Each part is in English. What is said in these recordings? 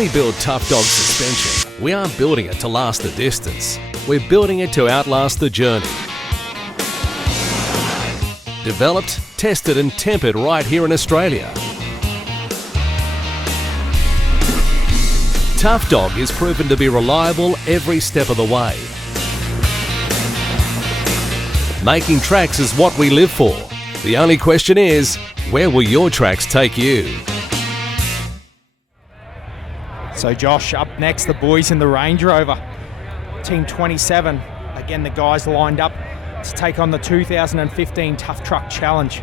we build Tough Dog suspension, we aren't building it to last the distance. We're building it to outlast the journey. Developed, tested and tempered right here in Australia. Tough Dog is proven to be reliable every step of the way. Making tracks is what we live for. The only question is, where will your tracks take you? So Josh, up next, the boys in the Range Rover. Team 27. Again, the guys lined up to take on the 2015 Tough Truck Challenge.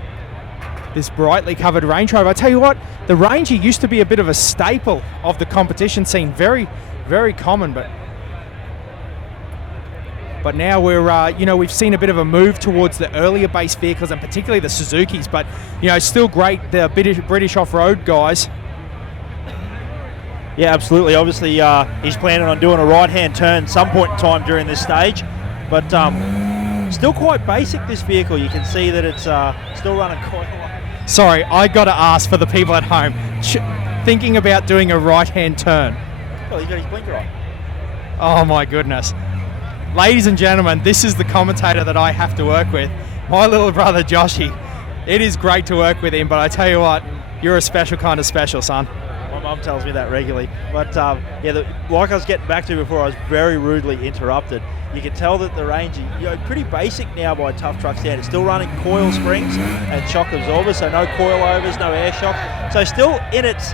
This brightly covered Range Rover. I tell you what, the Ranger used to be a bit of a staple of the competition scene. Very, very common, but now we're, we've seen a bit of a move towards the earlier base vehicles and particularly the Suzukis, but, still great, the British off-road guys. Yeah, absolutely. Obviously, he's planning on doing a right-hand turn some point in time during this stage, but still quite basic, this vehicle. You can see that it's still running quite a lot. Sorry, I got to ask for the people at home, thinking about doing a right-hand turn. Well, he's got his blinker on. Oh my goodness. Ladies and gentlemen, this is the commentator that I have to work with. My little brother, Joshy. It is great to work with him, but I tell you what, you're a special kind of special, son. My mum tells me that regularly. But like I was getting back to before, I was very rudely interrupted. You can tell that the Ranger, pretty basic now by Tough Truck standards. Still running coil springs and shock absorbers, so no coilovers, no air shock. So still in its,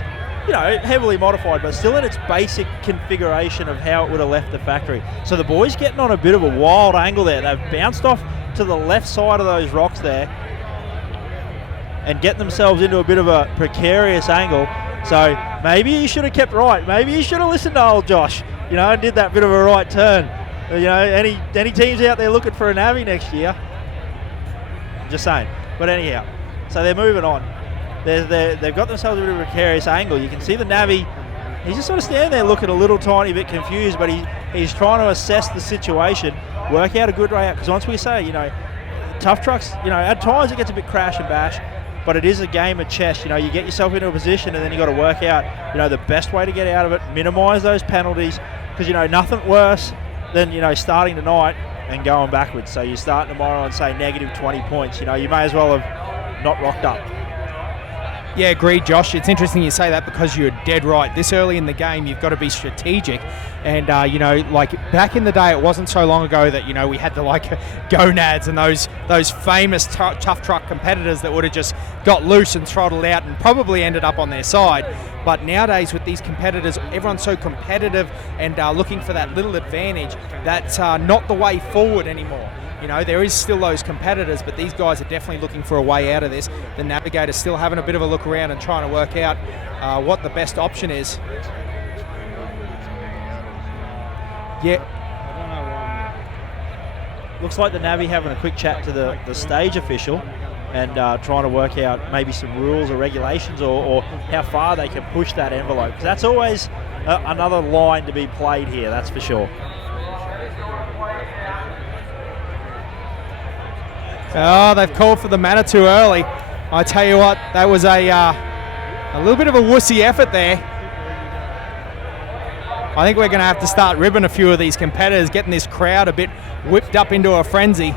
heavily modified, but still in its basic configuration of how it would have left the factory. So the boys getting on a bit of a wild angle there. They've bounced off to the left side of those rocks there and getting themselves into a bit of a precarious angle. So maybe you should have kept right. Maybe you should have listened to old Josh, and did that bit of a right turn. Any teams out there looking for a Navi next year? Just saying. But anyhow, so they're moving on. They've got themselves a bit of a precarious angle. You can see the Navi, he's just sort of standing there looking a little tiny bit confused, but he's trying to assess the situation, work out a good way out. Because once we say, Tough Trucks, at times it gets a bit crash and bash, but it is a game of chess. You get yourself into a position and then you got to work out, the best way to get out of it, minimise those penalties, because, nothing worse than, starting tonight and going backwards. So you start tomorrow and say negative 20 points. You may as well have not rocked up. Yeah, agreed, Josh. It's interesting you say that because you're dead right. This early in the game, you've got to be strategic. And, like back in the day, it wasn't so long ago that, we had the gonads and those famous tough truck competitors that would have just got loose and throttled out and probably ended up on their side. But nowadays with these competitors, everyone's so competitive and looking for that little advantage. That's not the way forward anymore. There is still those competitors, but these guys are definitely looking for a way out of this. The Navigator's still having a bit of a look around and trying to work out what the best option is. Yeah. Looks like the Navi having a quick chat to the stage official and trying to work out maybe some rules or regulations or how far they can push that envelope. Because that's always another line to be played here, that's for sure. Oh, they've called for the Manitou early. I tell you what, that was a little bit of a wussy effort there. I think we're going to have to start ribbing a few of these competitors, getting this crowd a bit whipped up into a frenzy.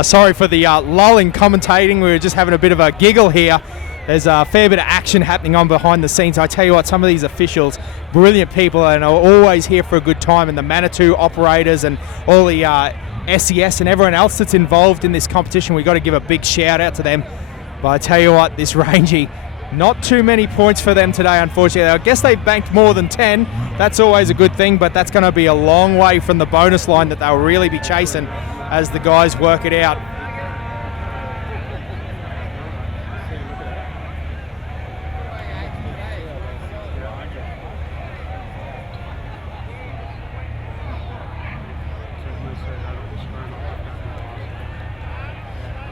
Sorry for the lull in commentating. We were just having a bit of a giggle here. There's a fair bit of action happening on behind the scenes. I tell you what, some of these officials, brilliant people, and are always here for a good time. And the Manitou operators and all the SES and everyone else that's involved in this competition, we've got to give a big shout out to them. But I tell you what, this Rangy, not too many points for them today, unfortunately. I guess they've banked more than 10. That's always a good thing, but that's going to be a long way from the bonus line that they'll really be chasing. as the guys work it out.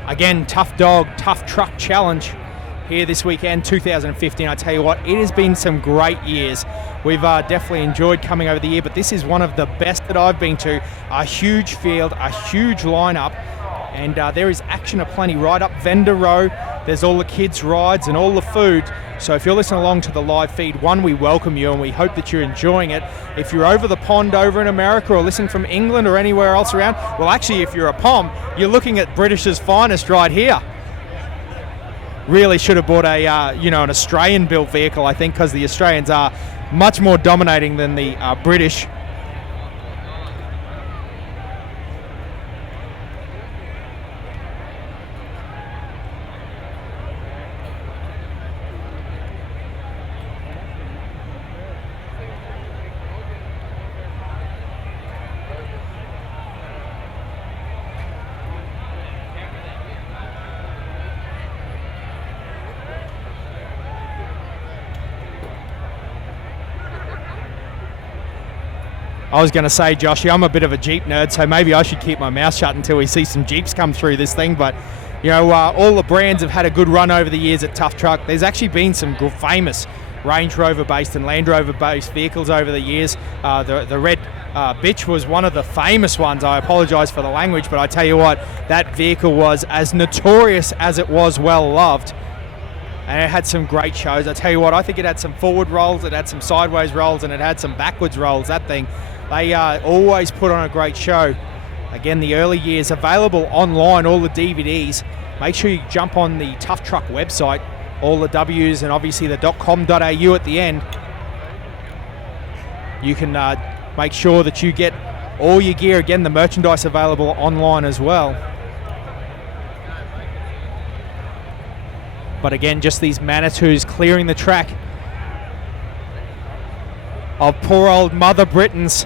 Again, Tough Dog Tuff Truck Challenge here this weekend, 2015. I tell you what, it has been some great years. We've definitely enjoyed coming over the year, but this is one of the best that I've been to. A huge field, a huge lineup, and there is action aplenty right up vendor row. There's all the kids' rides and all the food. So if you're listening along to the live feed, one, we welcome you and we hope that you're enjoying it. If you're over the pond over in America or listening from England or anywhere else around, well, actually, if you're a POM, you're looking at British's finest right here. Really should have bought a, an Australian-built vehicle, I think, because the Australians are much more dominating than the British. I was going to say, Joshy, I'm a bit of a Jeep nerd, so maybe I should keep my mouth shut until we see some Jeeps come through this thing. But, all the brands have had a good run over the years at Tough Truck. There's actually been some famous Range Rover-based and Land Rover-based vehicles over the years. The Red Bitch was one of the famous ones. I apologise for the language, but I tell you what, that vehicle was as notorious as it was well-loved. And it had some great shows. I tell you what, I think it had some forward rolls, it had some sideways rolls, and it had some backwards rolls, that thing. They always put on a great show. Again, the early years, available online, all the DVDs. Make sure you jump on the Tough Truck website, all the W's and obviously the .com.au at the end. You can make sure that you get all your gear. Again, the merchandise available online as well. But again, just these Manitous clearing the track of poor old Mother Britain's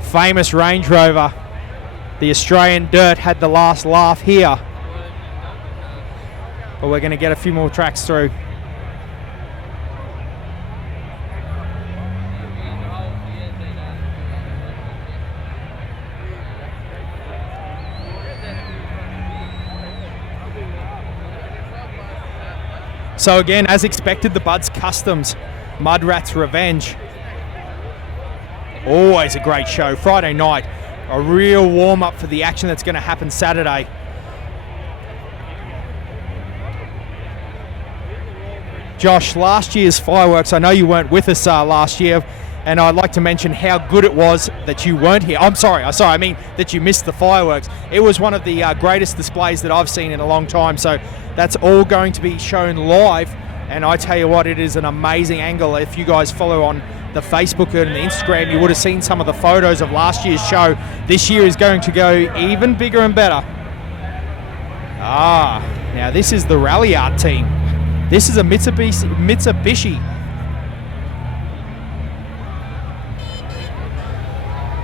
famous Range Rover. The Australian dirt had the last laugh here. But we're going to get a few more tracks through. So again, as expected, the Bud Customs Mudrats Revenge. Always a great show. Friday night, a real warm-up for the action that's going to happen Saturday. Josh, last year's fireworks, I know you weren't with us last year, and I'd like to mention how good it was that you weren't here. I mean that you missed the fireworks. It was one of the greatest displays that I've seen in a long time, so that's all going to be shown live, and I tell you what, it is an amazing angle. If you guys follow on the Facebook and the Instagram, you would have seen some of the photos of last year's show. This year is going to go even bigger and better. Now this is the Rally Art team. This is a Mitsubishi.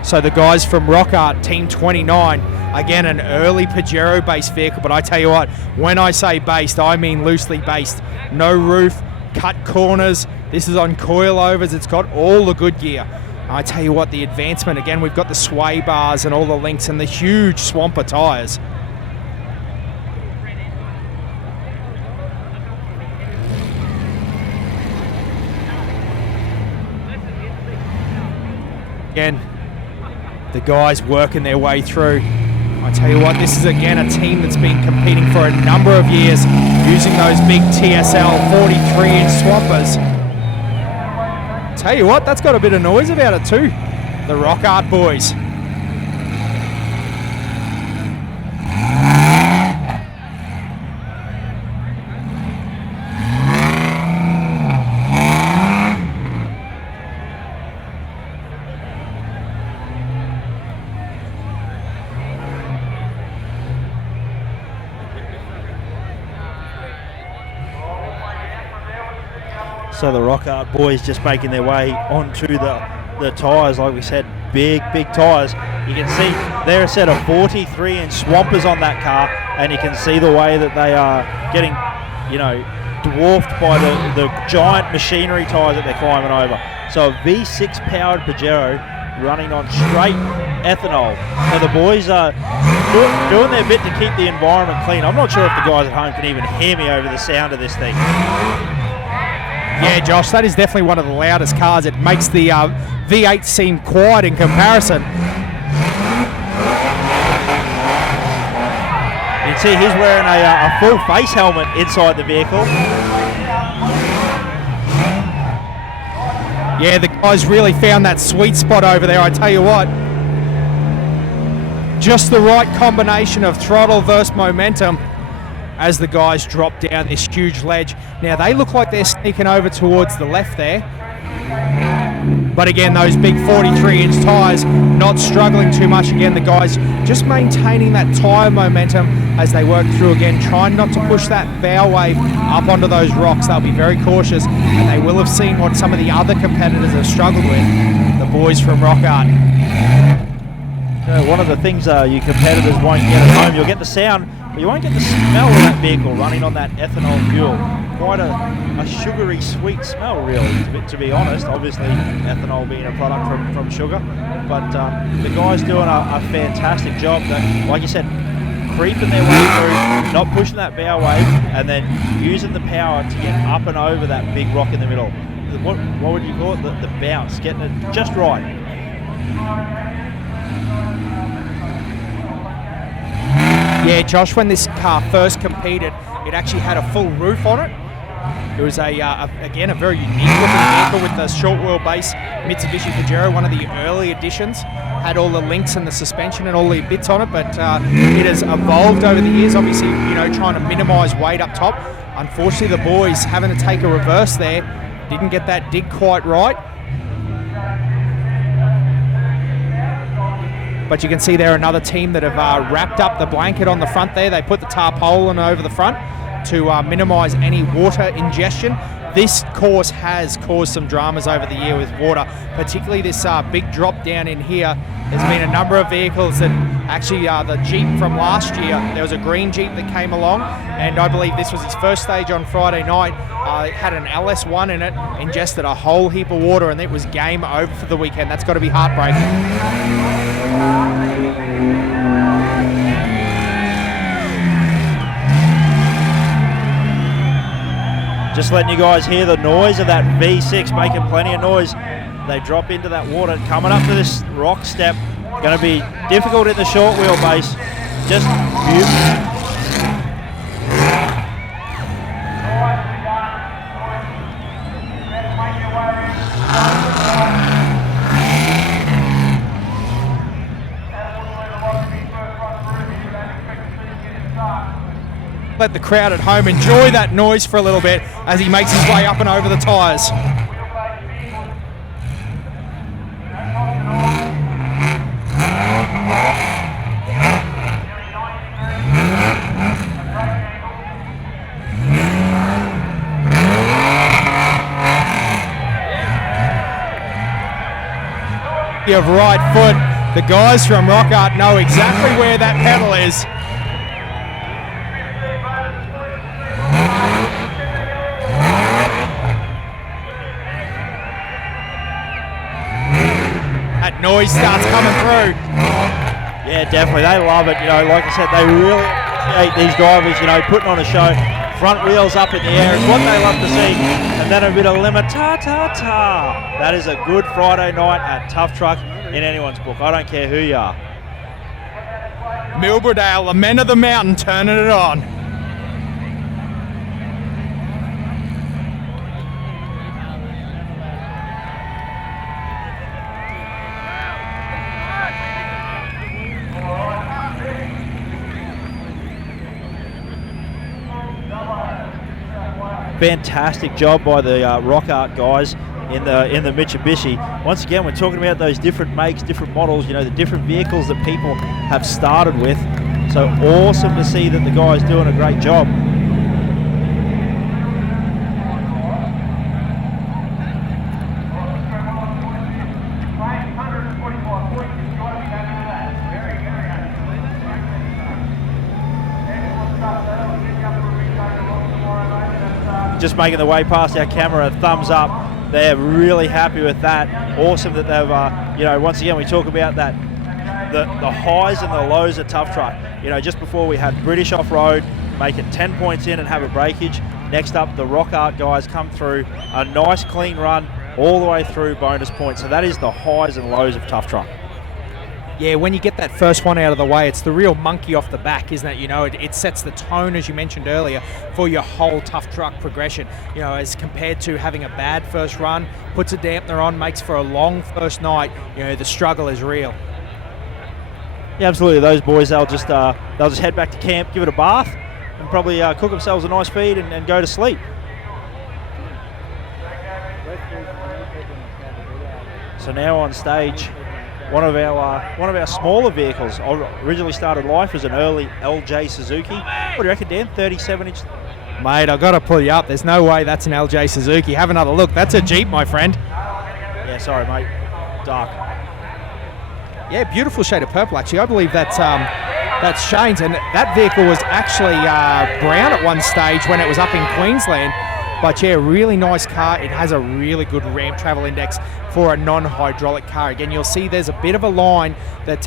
So the guys from Rock Art, Team 29, again, an early Pajero-based vehicle, but I tell you what, when I say based, I mean loosely based. No roof, cut corners. This is on coilovers. It's got all the good gear. I tell you what, the advancement, again, we've got the sway bars and all the links and the huge Swamper tyres. Again, the guys working their way through. I tell you what, this is again a team that's been competing for a number of years using those big TSL 43-inch Swampers. Tell you what, that's got a bit of noise about it too. The Rock Art boys. So the Rock Art boys just making their way onto the tyres, like we said, big tyres. You can see there a set of 43-inch Swampers on that car, and you can see the way that they are getting, dwarfed by the giant machinery tyres that they're climbing over. So a V6 powered Pajero running on straight ethanol. So the boys are doing their bit to keep the environment clean. I'm not sure if the guys at home can even hear me over the sound of this thing. Yeah, Josh, that is definitely one of the loudest cars. It makes the V8 seem quiet in comparison. You can see he's wearing a full face helmet inside the vehicle. Yeah, the guys really found that sweet spot over there, I tell you what. Just the right combination of throttle versus momentum as the guys drop down this huge ledge. Now they look like they're sneaking over towards the left there. But again, those big 43-inch tyres not struggling too much. Again, the guys just maintaining that tyre momentum as they work through again, trying not to push that bow wave up onto those rocks. They'll be very cautious, and they will have seen what some of the other competitors have struggled with, the boys from Rock Art. One of the things you competitors won't get at home, you'll get the sound, but you won't get the smell of that vehicle running on that ethanol fuel. Quite a sugary, sweet smell, really, to be honest. Obviously, ethanol being a product from sugar. But the guys doing a fantastic job. That, like you said, creeping their way through, not pushing that bow wave, and then using the power to get up and over that big rock in the middle. What would you call it? The bounce, getting it just right. Yeah, Josh, when this car first competed, it actually had a full roof on it. It was again a very unique looking vehicle with the short wheelbase Mitsubishi Pajero, one of the early editions. Had all the links and the suspension and all the bits on it, but it has evolved over the years. Obviously, trying to minimise weight up top. Unfortunately, the boys having to take a reverse there, didn't get that dig quite right. But you can see there another team that have wrapped up the blanket on the front there. They put the tarpaulin over the front to minimise any water ingestion. This course has caused some dramas over the year with water, particularly this big drop down in here. There's been a number of vehicles that actually, the Jeep from last year, there was a green Jeep that came along, and I believe this was his first stage on Friday night. It had an LS1 in it, ingested a whole heap of water, and it was game over for the weekend. That's got to be heartbreaking. Just letting you guys hear the noise of that V6 making plenty of noise. They drop into that water, coming up to this rock step. Going to be difficult in the short wheelbase. Just beautiful. Let the crowd at home enjoy that noise for a little bit as he makes his way up and over the tyres. Of right foot, the guys from Rock Art know exactly where that pedal is. That noise starts coming through. Yeah, definitely. They love it. Like I said, they really appreciate these drivers, putting on a show. Front wheels up in the air is what they love to see. And then a bit of limit, ta-ta-ta. That is a good Friday night at Tough Truck in anyone's book. I don't care who you are. Milbrodale, the men of the mountain, turning it on. Fantastic job by the Rock Art guys in the Mitsubishi. Once again, we're talking about those different makes, different models, the different vehicles that people have started with. So awesome to see that the guys doing a great job. just making their way past our camera, thumbs up. They're really happy with that. Awesome that they've, once again, we talk about that, the highs and the lows of Tough Truck. Just before we had British Off-Road making 10 points in and have a breakage. Next up, the Rock Art guys come through, a nice clean run all the way through bonus points. So that is the highs and lows of Tough Truck. Yeah, when you get that first one out of the way, it's the real monkey off the back, isn't it? It sets the tone, as you mentioned earlier, for your whole Tough Truck progression. As compared to having a bad first run, puts a dampener on, makes for a long first night. The struggle is real. Yeah, absolutely. Those boys, they'll just head back to camp, give it a bath, and probably cook themselves a nice feed and go to sleep. So now on stage, one of our smaller vehicles. Originally started life as an early LJ Suzuki. What do you reckon, Dan? 37-inch? Mate, I've got to pull you up. There's no way that's an LJ Suzuki. Have another look. That's a Jeep, my friend. Yeah, sorry, mate. Dark. Yeah, beautiful shade of purple, actually. I believe that's Shane's, and that vehicle was actually brown at one stage when it was up in Queensland. But yeah, really nice car. It has a really good ramp travel index for a non-hydraulic car. Again, you'll see there's a bit of a line that,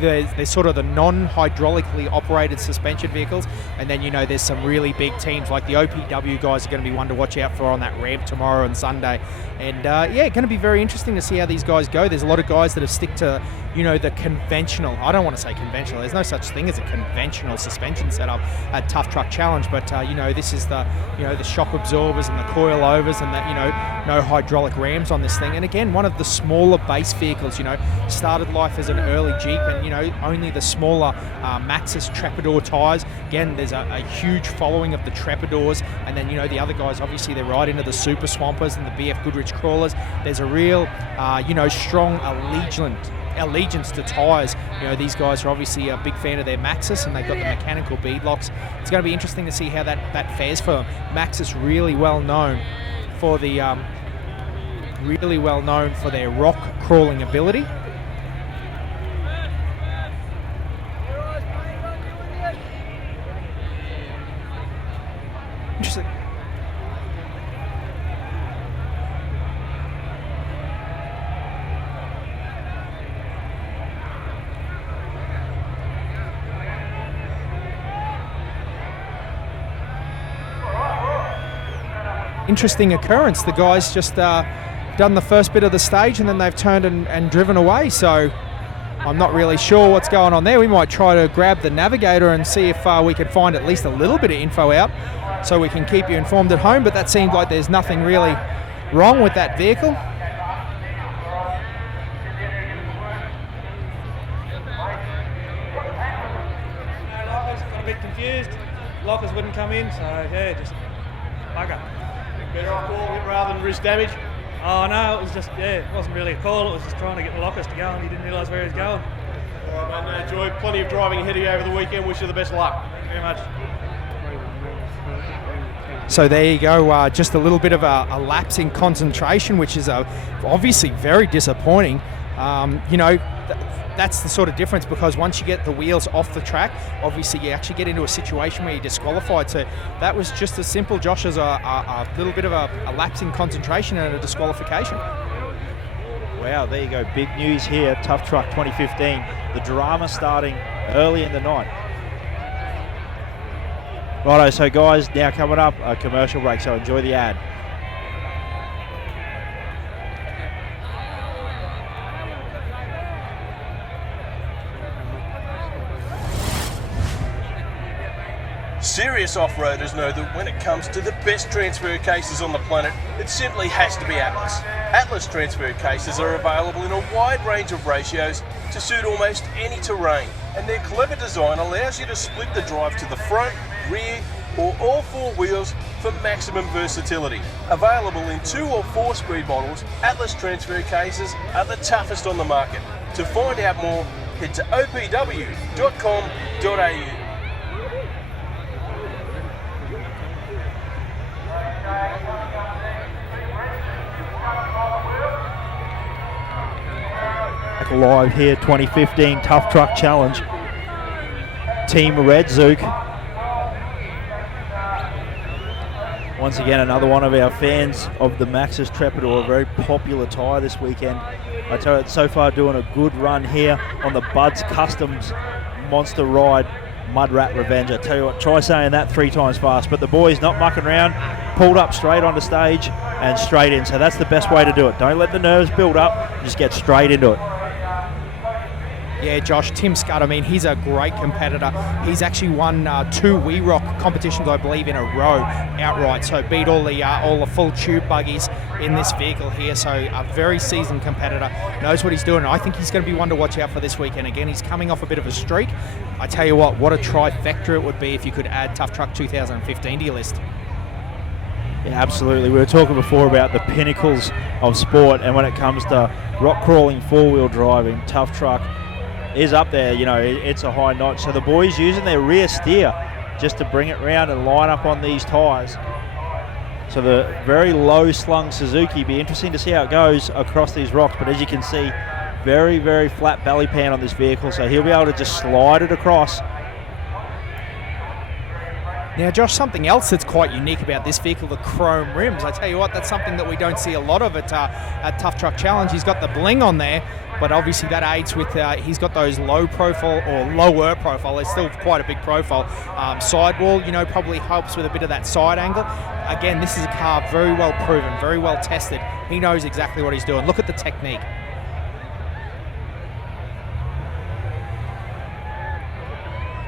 there's sort of the non-hydraulically operated suspension vehicles. And then, there's some really big teams like the OPW guys are going to be one to watch out for on that ramp tomorrow and Sunday. And going to be very interesting to see how these guys go. There's a lot of guys that have stick to, the conventional. I don't want to say conventional. There's no such thing as a conventional suspension setup at Tough Truck Challenge. But, this is the shock absorbers and the coilovers and that, no hydraulic rams on this thing. And again, one of the smaller base vehicles, started life as an early Jeep and, only the smaller Maxxis Trepador tyres. Again, there's a huge following of the Trepadors. And then, the other guys, obviously, they're right into the Super Swampers and the BF Goodrich Crawlers. There's a real, strong allegiance to tyres. These guys are obviously a big fan of their Maxxis, and they've got the mechanical bead locks. It's going to be interesting to see how that fares for them. Maxxis really well known for their rock crawling ability. Interesting. Interesting occurrence. The guys just done the first bit of the stage and then they've turned and driven away. So I'm not really sure what's going on there. We might try to grab the navigator and see if we could find at least a little bit of info out so we can keep you informed at home. But that seems like there's nothing really wrong with that vehicle. Got a bit confused. Lockers wouldn't come in, so yeah, just bugger. Better off calling it rather than risk damage? Oh no, it was just, it wasn't really a call, it was just trying to get the lockers to go and he didn't realise where he was going. All right, mate, enjoy plenty of driving ahead of you over the weekend. Wish you the best of luck. Thank you very much. So there you go, just a little bit of a lapse in concentration, which is obviously very disappointing. That's the sort of difference, because once you get the wheels off the track, obviously you actually get into a situation where you're disqualified. So that was just as simple, Josh, as a little bit of a lapse in concentration and a disqualification. Wow, there you go. Big news here, Tough Truck 2015. The drama starting early in the night. Righto, so guys, now coming up, a commercial break, so enjoy the ad. Serious off-roaders know that when it comes to the best transfer cases on the planet, it simply has to be Atlas. Atlas transfer cases are available in a wide range of ratios to suit almost any terrain, and their clever design allows you to split the drive to the front, rear, or all four wheels for maximum versatility. Available in 2 or 4 speed models, Atlas transfer cases are the toughest on the market. To find out more, head to opw.com.au. Live here, 2015 Tough Truck Challenge. Team Redzook Once again, another one of our fans of the Maxxis Trepidor, a very popular tyre this weekend. I tell you, so far doing a good run here on the Bud Customs Monster Ride Mudrat Revenge. I tell you what, try saying that 3 times fast. But the boys not mucking around, pulled up straight onto stage and straight in. So that's the best way to do it. Don't let the nerves build up, just get straight into it. Yeah, Josh, Tim Scott, I mean, he's a great competitor. He's actually won 2 Wee Rock competitions, I believe, in a row outright. So beat all the full tube buggies in this vehicle here. So a very seasoned competitor, knows what he's doing. I think he's going to be one to watch out for this weekend. Again, he's coming off a bit of a streak. I tell you what a trifecta it would be if you could add Tough Truck 2015 to your list. Yeah, absolutely. We were talking before about the pinnacles of sport, and when it comes to rock crawling, 4-wheel driving, Tough Truck is up there. You know, it's a high notch. So the boys using their rear steer just to bring it round and line up on these tyres. So the very low slung Suzuki, be interesting to see how it goes across these rocks. But as you can see, very, very flat belly pan on this vehicle. So he'll be able to just slide it across. Now, Josh, something else that's quite unique about this vehicle, the chrome rims. I tell you what, that's something that we don't see a lot of at Tough Truck Challenge. He's got the bling on there, but obviously that aids with, he's got those low profile or lower profile. There's still quite a big profile. Sidewall, you know, probably helps with a bit of that side angle. Again, this is a car very well proven, very well tested. He knows exactly what he's doing. Look at the technique.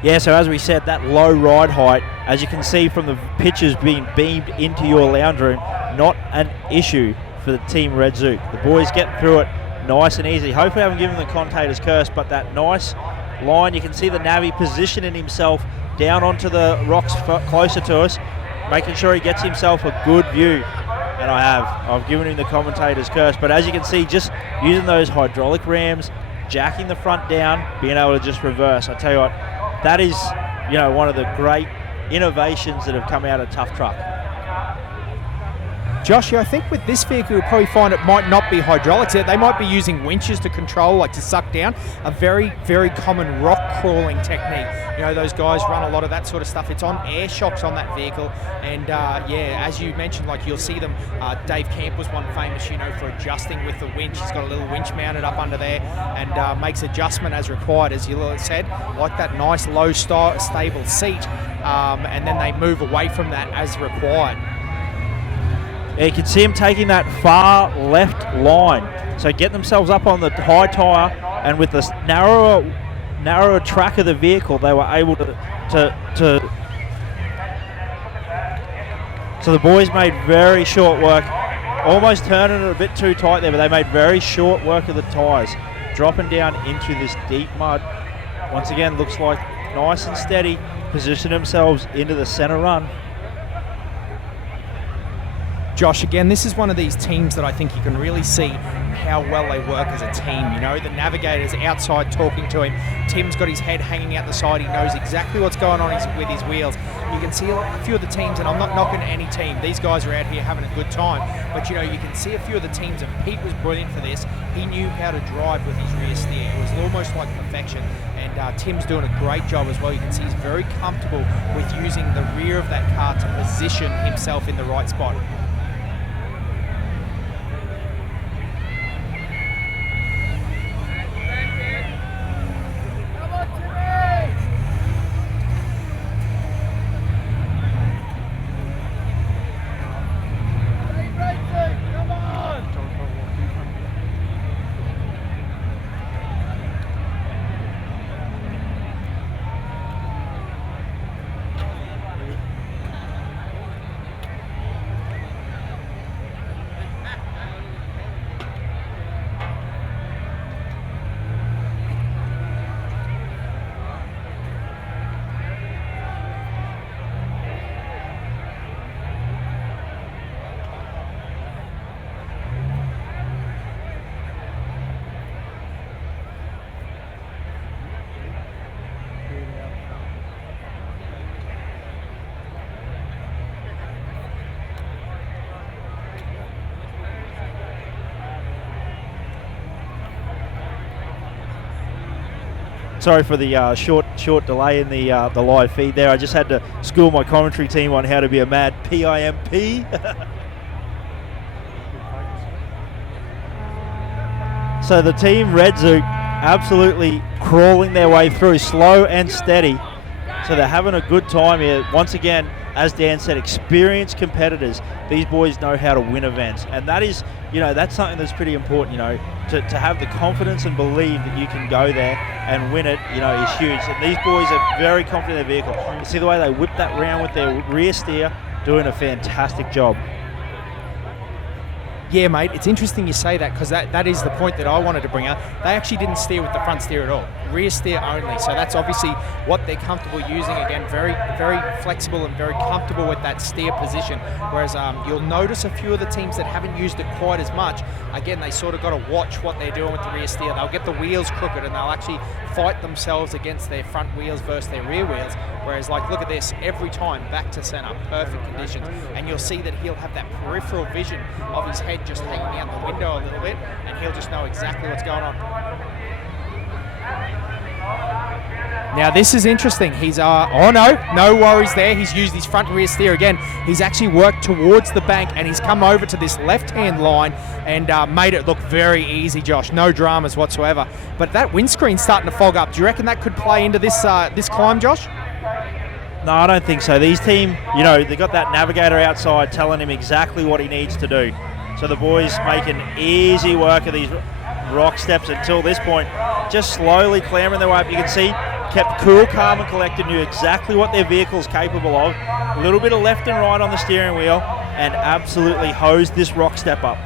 Yeah, so as we said, that low ride height, as you can see from the pictures being beamed into your lounge room, not an issue for the Team Redzook. The boys get through it nice and easy. Hopefully I haven't given the commentator's curse, but that nice line, you can see the Navi positioning himself down onto the rocks closer to us, making sure he gets himself a good view. And I've given him the commentator's curse, but as you can see, just using those hydraulic rams, jacking the front down, being able to just reverse. I tell you what, that is, you know, one of the great innovations that have come out of Tough Truck. Josh, I think with this vehicle you'll probably find it might not be hydraulics. They might be using winches to control, like to suck down. A very, very common rock crawling technique. You know, those guys run a lot of that sort of stuff. It's on air shocks on that vehicle. And yeah, as you mentioned, like you'll see them. Dave Camp was one famous, you know, for adjusting with the winch. He's got a little winch mounted up under there and makes adjustment as required, as you said, like that nice low stable seat. And then they move away from that as required. Yeah, you can see them taking that far left line. So get themselves up on the high tyre, and with the narrower track of the vehicle, they were able to so the boys made very short work, almost turning it a bit too tight there, but they made very short work of the tyres, dropping down into this deep mud. Once again, looks like nice and steady, position themselves into the centre run. Josh, again, this is one of these teams that I think you can really see how well they work as a team. You know, the navigator's outside talking to him. Tim's got his head hanging out the side. He knows exactly what's going on with his wheels. You can see a few of the teams, and I'm not knocking any team. These guys are out here having a good time. But, you know, you can see a few of the teams, and Pete was brilliant for this. He knew how to drive with his rear steer. It was almost like perfection. And Tim's doing a great job as well. You can see he's very comfortable with using the rear of that car to position himself in the right spot. Sorry for the short delay in the live feed there. I just had to school my commentary team on how to be a mad PIMP. So the team Redzook absolutely crawling their way through, slow and steady. So they're having a good time here. Once again, as Dan said, experienced competitors. These boys know how to win events, and that is, that's something that's pretty important. To have the confidence and believe that you can go there and win it, is huge. And these boys are very confident in their vehicle. You see the way they whip that round with their rear steer, doing a fantastic job. Yeah, mate, it's interesting you say that, because that is the point that I wanted to bring up. They actually didn't steer with the front steer at all, rear steer only. So that's obviously what they're comfortable using. Again, very, very flexible and very comfortable with that steer position. Whereas you'll notice a few of the teams that haven't used it quite as much, again, they sort of got to watch what they're doing with the rear steer. They'll get the wheels crooked and they'll actually fight themselves against their front wheels versus their rear wheels. Whereas, like, look at this, every time back to center, perfect conditions. And you'll see that he'll have that peripheral vision of his head just hanging out the window a little bit, and he'll just know exactly what's going on. Now this is interesting. He's no worries there. He's used his front rear steer again. He's actually worked towards the bank, and he's come over to this left-hand line and made it look very easy, Josh. No dramas whatsoever. But that windscreen's starting to fog up. Do you reckon that could play into this this climb, Josh? No, I don't think so. These team, they got that navigator outside telling him exactly what he needs to do. So the boys making easy work of these rock steps until this point, just slowly clambering their way up. You can see, kept cool, calm and collected, knew exactly what their vehicle's capable of. A little bit of left and right on the steering wheel, and absolutely hosed this rock step up.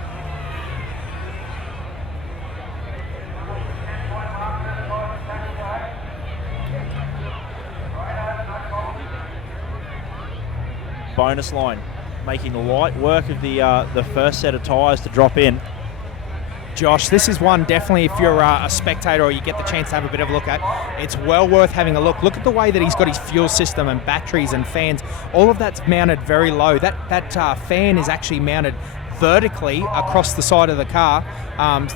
Bonus line, making light work of the first set of tyres to drop in. Josh, this is one definitely, if you're a spectator or you get the chance to have a bit of a look at, it's well worth having a look. Look at the way that he's got his fuel system and batteries and fans. All of that's mounted very low. That fan is actually mounted vertically across the side of the car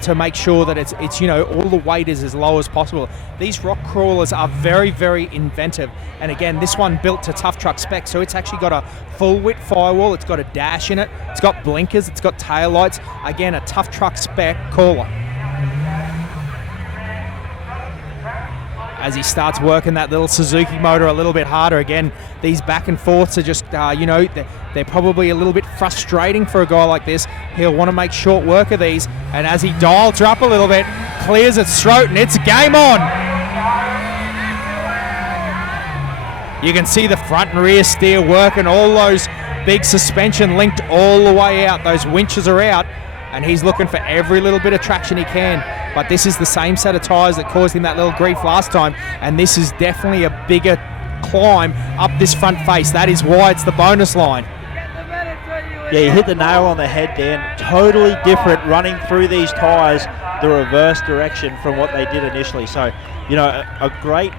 to make sure that it's all the weight is as low as possible. These rock crawlers are very, very inventive, and again, this one built to Tough Truck spec, so it's actually got a full width firewall, it's got a dash in it, it's got blinkers, it's got tail lights. Again, a Tough Truck spec crawler. As he starts working that little Suzuki motor a little bit harder, again, these back and forths are just, they're probably a little bit frustrating for a guy like this. He'll want to make short work of these, and as he dials her up a little bit, clears its throat, and it's game on. You can see the front and rear steer working, all those big suspension linked all the way out. Those winches are out, and he's looking for every little bit of traction he can. But this is the same set of tyres that caused him that little grief last time, and this is definitely a bigger climb up this front face. That is why it's the bonus line. Yeah, you hit the nail on the head, Dan. Totally different running through these tyres the reverse direction from what they did initially. So, a great,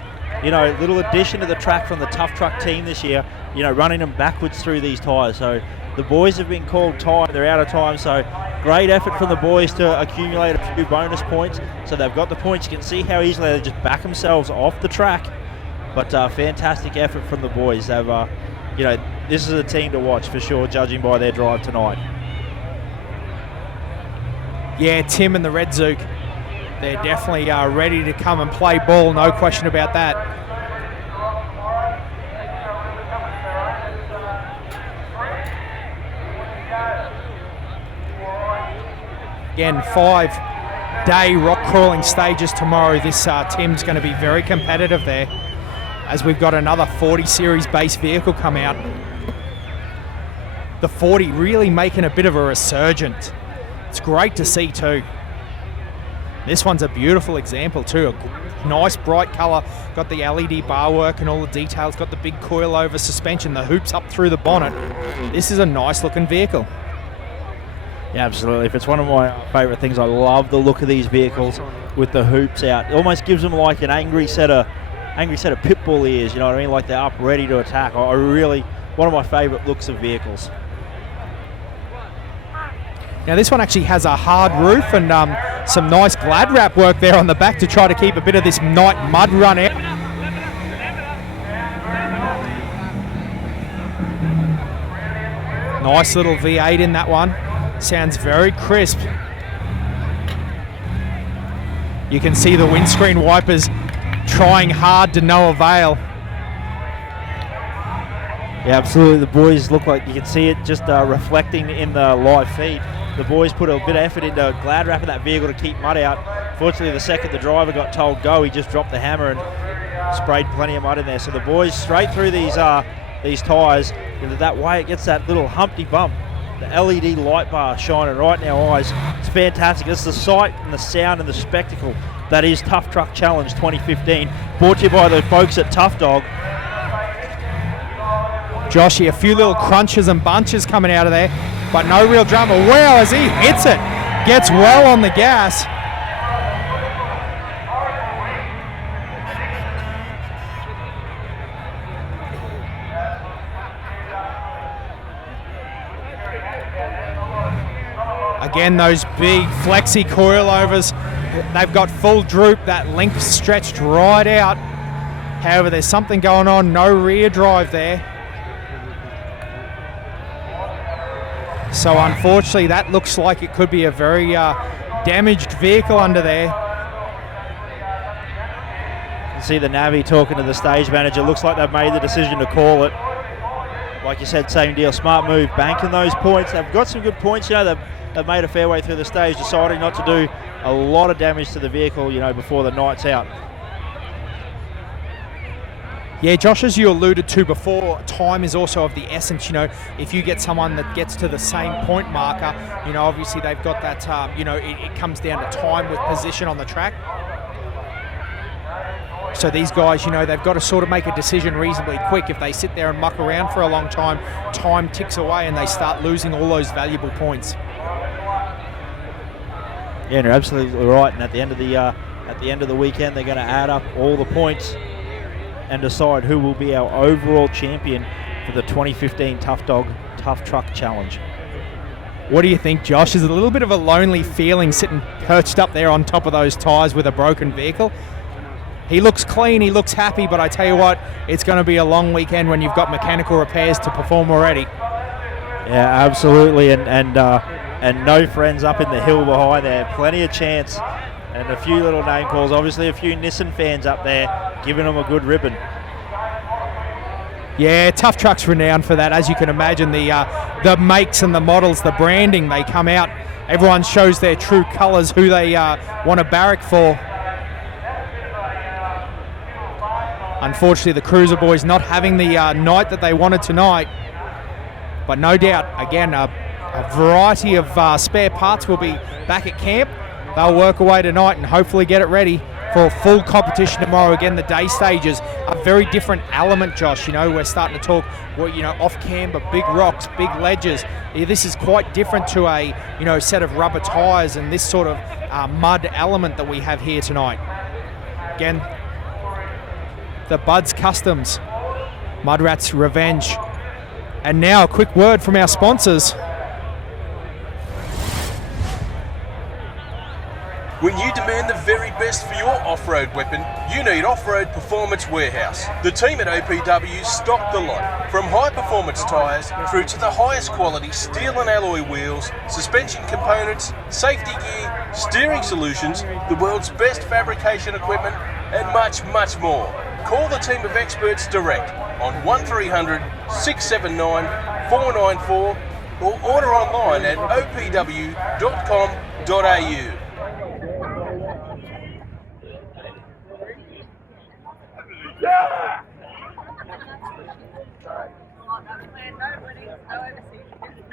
little addition to the track from the Tough Truck team this year, running them backwards through these tyres. So the boys have been called time. They're out of time, so great effort from the boys to accumulate a few bonus points. So they've got the points. You can see how easily they just back themselves off the track. But fantastic effort from the boys. They've, this is a team to watch for sure, judging by their drive tonight. Yeah, Tim and the Redzook, they're definitely ready to come and play ball, no question about that. Again, 5-day rock crawling stages tomorrow. This Tim's going to be very competitive there, as we've got another 40 series base vehicle come out. The 40 really making a bit of a resurgence. It's great to see too. This one's a beautiful example too. A nice bright colour, got the LED bar work and all the details, got the big coil-over suspension, the hoops up through the bonnet. This is a nice looking vehicle. Yeah, absolutely. If it's one of my favourite things, I love the look of these vehicles with the hoops out. It almost gives them like an angry set of pit bull ears, you know what I mean? Like they're up ready to attack. One of my favourite looks of vehicles. Now this one actually has a hard roof and some nice glad wrap work there on the back to try to keep a bit of this night mud run out. Nice little V8 in that one. Sounds very crisp. You can see the windscreen wipers trying hard to no avail. Yeah, absolutely. The boys look like you can see it just reflecting in the live feed. The boys put a bit of effort into glad wrapping that vehicle to keep mud out. Fortunately, the second the driver got told go, he just dropped the hammer and sprayed plenty of mud in there. So the boys straight through these tyres. That way it gets that little Humpty bump. The LED light bar shining right in our eyes. It's fantastic. It's the sight and the sound and the spectacle that is Tough Truck Challenge 2015. Brought to you by the folks at Tough Dog. Joshy, a few little crunches and bunches coming out of there, but no real drama. Wow, as he hits it, gets well on the gas. Again, those big flexi coilovers, they've got full droop, that length stretched right out. However, there's something going on, no rear drive there. So unfortunately, that looks like it could be a very damaged vehicle under there. You can see the Navi talking to the stage manager. Looks like they've made the decision to call it. Like you said, same deal, smart move, banking those points. They've got some good points, they've made a fair way through the stage, deciding not to do a lot of damage to the vehicle, before the night's out. Yeah, Josh, as you alluded to before, time is also of the essence. If you get someone that gets to the same point marker, obviously they've got that, it comes down to time with position on the track. So these guys, they've got to sort of make a decision reasonably quick. If they sit there and muck around for a long time, time ticks away and they start losing all those valuable points. Yeah, you're absolutely right. And at the end of the weekend, they're going to add up all the points and decide who will be our overall champion for the 2015 Tough Dog Tuff Truck Challenge. What do you think, Josh? Is it a little bit of a lonely feeling sitting perched up there on top of those tyres with a broken vehicle? He looks clean, he looks happy, but I tell you what, it's going to be a long weekend when you've got mechanical repairs to perform already. Yeah, absolutely, and no friends up in the hill behind there. Plenty of chance. And a few little name calls. Obviously a few Nissan fans up there giving them a good ribbon. Yeah, Tough Truck's renowned for that. As you can imagine, the makes and the models, the branding, they come out. Everyone shows their true colours, who they want to barrack for. Unfortunately, the Cruiser boys not having the night that they wanted tonight. But no doubt, again, a variety of spare parts will be back at camp. They'll work away tonight and hopefully get it ready for full competition tomorrow. Again, the day stages, a very different element, Josh. We're starting to talk, off camber, big rocks, big ledges. This is quite different to a, set of rubber tyres and this sort of mud element that we have here tonight. Again, the Bud Customs Mudrats Revenge. And now a quick word from our sponsors. When you demand the very best for your off-road weapon, you need Off-Road Performance Warehouse. The team at OPW stock the lot, from high-performance tyres through to the highest quality steel and alloy wheels, suspension components, safety gear, steering solutions, the world's best fabrication equipment, and much, much more. Call the team of experts direct on 1300 679 494 or order online at opw.com.au. Yeah!